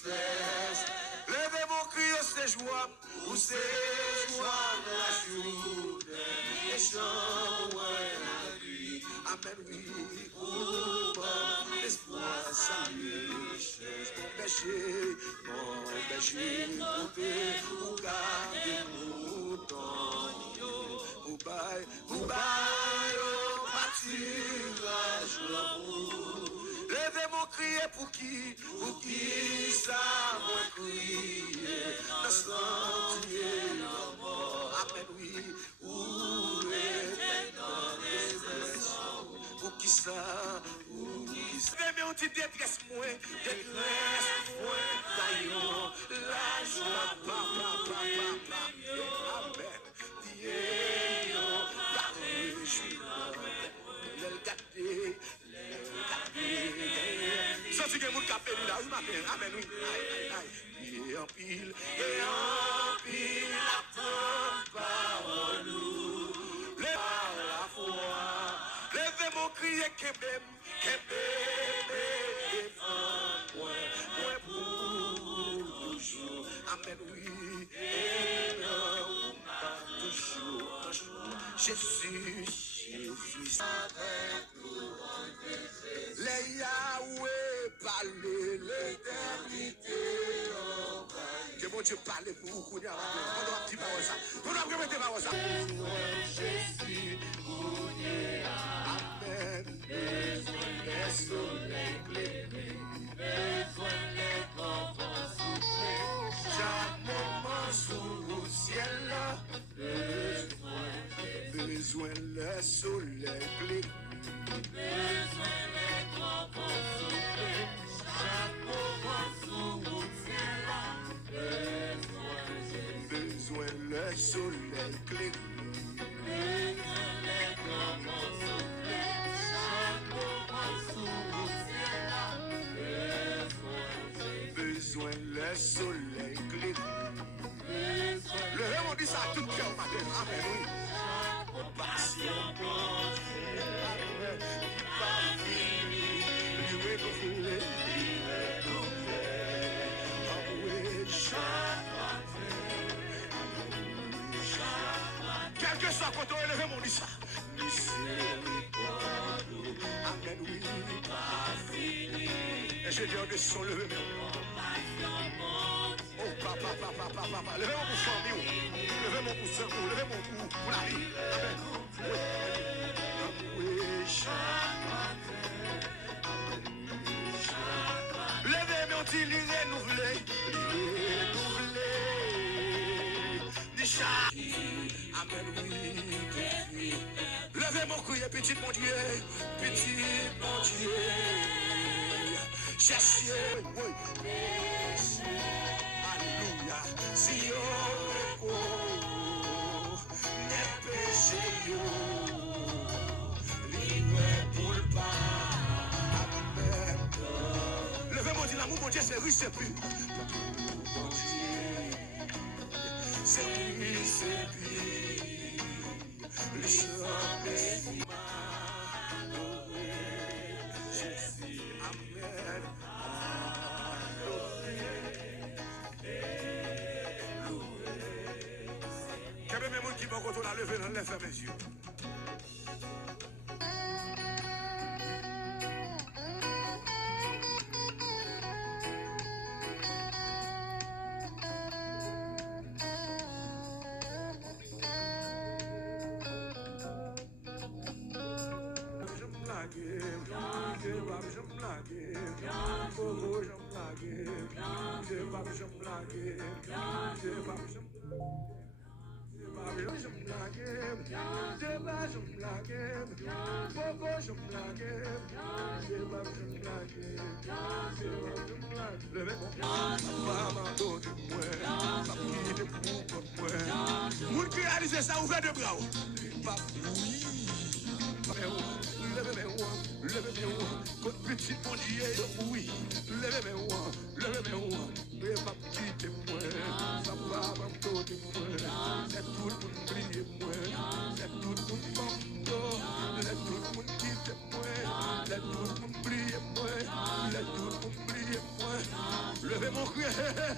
tristesse. Levez mon cri, c'est joie, ou c'est joie la journée. Et chant, amen, oui, pour l'espoir, salut, mon péché, coupé, ou garder mouton, ou bail, au pâturage, l'amour. Levez mon cri pour qui ça m'a crié, dans ce sentier, amen, oui, où est dans les pour qui ça, mais on dit détresse moins, taillons, la joie, papa, amen, Dieu, la réjouissance, le gâté, senti que mon café là, oui, amen, oui, aïe, et en pile, la parole, la foi. Levez mon cri et qu'aimez, point pour toujours. Amen, oui, et non, pas toujours. Jésus, avec nous, les Yahweh, parlez l'éternité. Que mon Dieu parle pour vous, qu'on a un petit parole ça. On doit remettre parole ça. Jésus, amen. Besoin des soleils éclairés, besoin des coffres soufflés, chaque moment sous le ciel, besoin des soleils éclairés, besoin des coffres soufflés, chaque moment sous le ciel, besoin des soleils éclairés. Besoin le soleil éclairé. Le on dit ça tout cœur matin. Amen, oui. Patient, pas fini. Lui renouveler. Quel que soit quand on élève, on dit ça. Miséricorde. Amen, oui. Pas fini. Ingénieur de son levé, oh, papa, levez mon pour famille, levez mon pour secours, levez mon pour la vie. Levez mon petit lit renouvelé, amen, oui. Levez mon cri, petit mon Dieu, cherchez, oui. Alléluia, si on n'est péché, libre pour le pas. Amen. Levez-moi, dit l'amour, mon Dieu, c'est riche, c'est plus. Mon Dieu, c'est plus, c'est plus. Le sang Jésus, amen. Qu'est-ce que qui vont quand on a levé dans les fermes mes yeux? Moun qui réalise ça, ouvert de bras. Levez-moi, votre petit mon Dieu, oui. Levez-moi, mais pas quitter moi. Ça va m'entendre moi. C'est tout le monde briller moi. C'est tout le monde m'entendre. C'est tout le monde quitter moi. C'est tout le monde briller moi. C'est tout le monde briller moi. Levez mon cri.